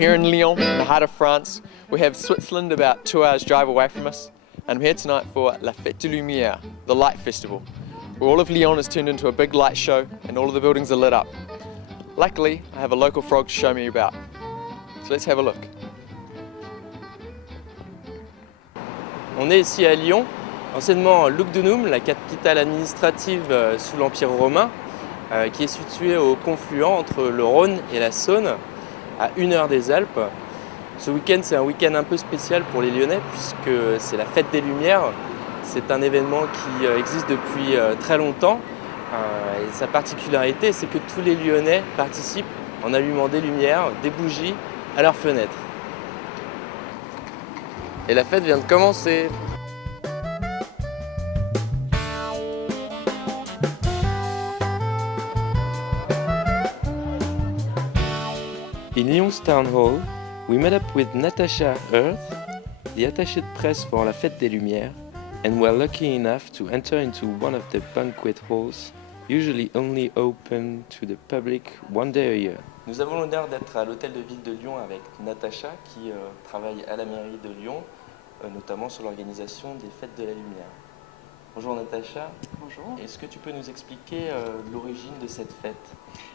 here in Lyon, in the heart of France. We have Switzerland about 2 hours drive away from us. And I'm here tonight for La Fête des Lumières, the Light Festival, where all of Lyon is turned into a big light show and all of the buildings are lit up. Luckily, I have a local frog to show me about. So let's have a look. On est ici à Lyon, anciennement Lugdunum, la capitale administrative sous l'Empire romain, qui est située au confluent entre le Rhône et la Saône, à 1 heure des Alpes. Ce week-end, c'est un week-end un peu spécial pour les Lyonnais puisque c'est la Fête des Lumières. C'est un événement qui existe depuis très longtemps. Et sa particularité, c'est que tous les Lyonnais participent en allumant des lumières, des bougies à leurs fenêtres. Et la fête vient de commencer. In Lyon's Town Hall, we met up with Natasha Earth, the attachée de presse for la Fête des Lumières, and were lucky enough to enter into one of the banquet halls, usually only open to the public one day a year. Nous avons l'honneur d'être à l'hôtel de ville de Lyon avec Natasha qui travaille à la mairie de Lyon, notamment sur l'organisation des Fêtes de la Lumière. Bonjour Natasha. Bonjour. Est-ce que tu peux nous expliquer l'origine de cette fête?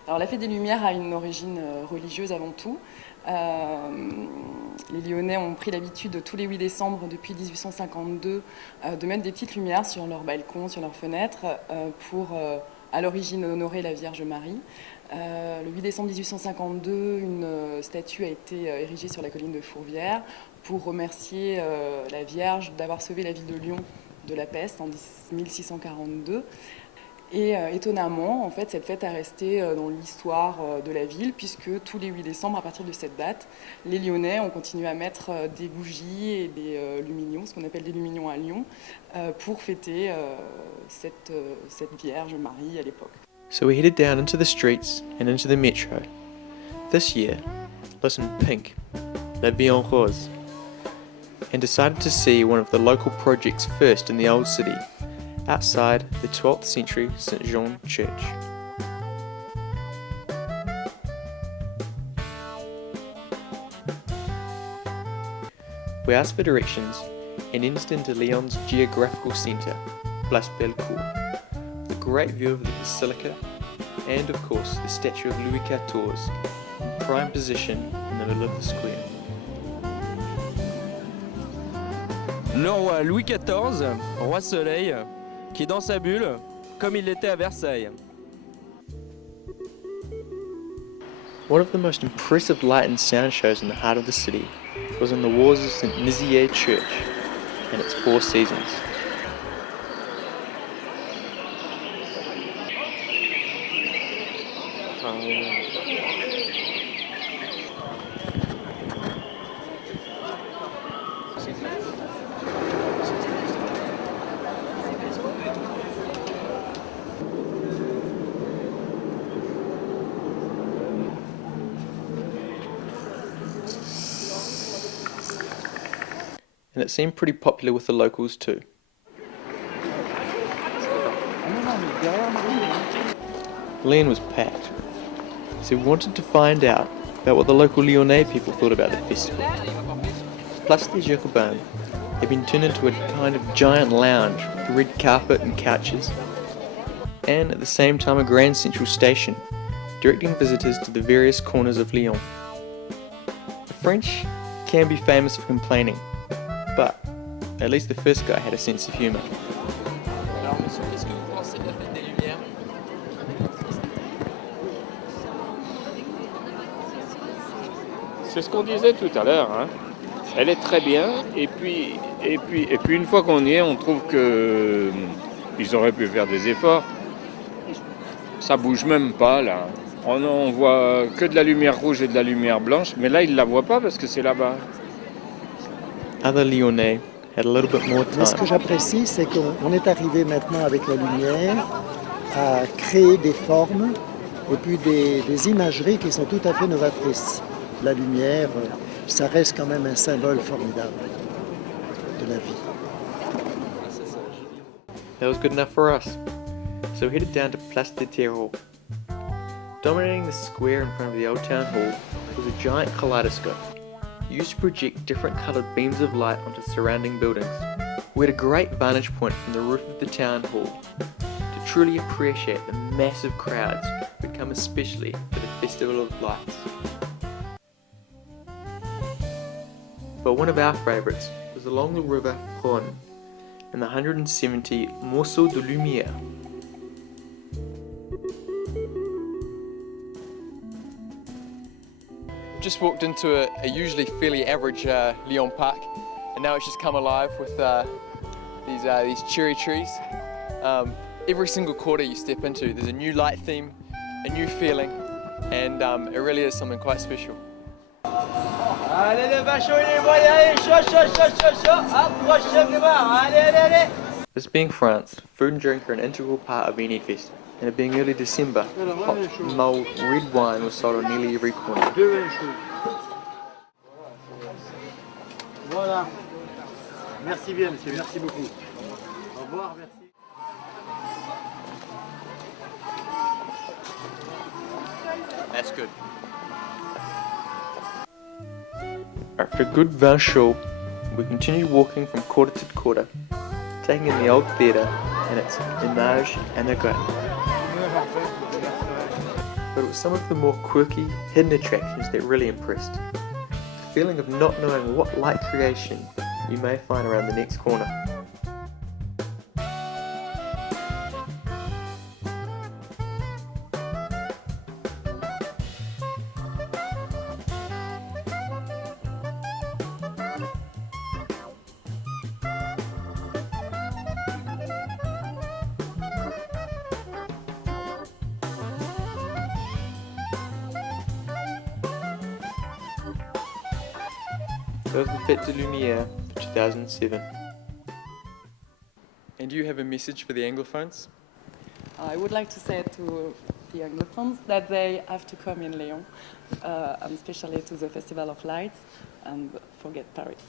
Alors la Fête des Lumières a une origine religieuse avant tout. Les Lyonnais ont pris l'habitude tous les 8 décembre depuis 1852 de mettre des petites lumières sur leurs balcons, sur leurs fenêtres pour à l'origine honorer la Vierge Marie. Le 8 décembre 1852, une statue a été érigée sur la colline de Fourvière pour remercier la Vierge d'avoir sauvé la ville de Lyon de la peste en 1642. Et étonnamment, en fait, cette fête est restée dans l'histoire de la ville puisque tous les 8 décembre, à partir de cette date, les Lyonnais ont continué à mettre des bougies et des luminions, ce qu'on appelle des luminions à Lyon, pour fêter cette Vierge Marie à l'époque. So we headed down into the streets and into the metro. This year, listen, pink, La Vie en Rose, and decided to see one of the local projects first in the old city, outside the 12th century St. Jean Church. We asked for directions and entered into Lyon's geographical centre, Place Bellecour, with a great view of the Basilica and, of course, the statue of Louis XIV in prime position in the middle of the square. Le roi Louis XIV, roi soleil, qui est dans sa bulle, comme il l'était à Versailles. One of the most impressive light and sound shows in the heart of the city was in the walls of St. Nizier Church and its 4 seasons. And it seemed pretty popular with the locals too. Lyon was packed, so we wanted to find out about what the local Lyonnais people thought about the festival. Place des Jacobins had been turned into a kind of giant lounge with red carpet and couches, and at the same time a grand central station, directing visitors to the various corners of Lyon. The French can be famous for complaining, but at least the first guy had a sense of humour. Alors monsieur, qu'est-ce que vous pensez de la Fête des Lumières? C'est ce qu'on disait tout à l'heure, hein. Elle est très bien, et puis une fois qu'on y est, on trouve que ils auraient pu faire des efforts. Ça bouge même pas là. On voit que de la lumière rouge et de la lumière blanche, mais là ils la voient pas parce que c'est là-bas. Other Lyonnais had a little bit more Mais ce que time. j'apprécie, c'est qu'on est arrivé maintenant avec la lumière à créer des formes et puis des imageries qui sont tout à fait novatrices. La lumière, ça reste quand même un symbole formidable de la vie. That was good enough for us, so we headed down to Place de Terreau. Dominating the square in front of the old town hall was a giant kaleidoscope used to project different coloured beams of light onto surrounding buildings. We had a great vantage point from the roof of the town hall to truly appreciate the massive crowds who had come especially for the Festival of Lights. But one of our favourites was along the river Rhône and the 170 Morceaux de Lumière. Just walked into a usually fairly average Lyon park, and now it's just come alive with these cherry trees. Every single quarter you step into, there's a new light theme, a new feeling, and it really is something quite special. Allez les vachons, les voyez, chaud, chaud, chaud, chaud, chaud, approchez les mains, allez, allez, allez. This being France, food and drink are an integral part of any fest, and it being early December, hot mulled red wine was sold on nearly every corner. Voilà. Merci bien, monsieur. Merci beaucoup. Au revoir, merci. That's good. After a good vin chaud, we continued walking from quarter to quarter, taking in the old theatre and its image anagram. But it was some of the more quirky, hidden attractions that really impressed. The feeling of not knowing what light creation you may find around the next corner. That was the Fête de Lumière for 2007. And do you have a message for the Anglophones? I would like to say to the Anglophones that they have to come in Lyon, and especially to the Festival of Lights, and forget Paris.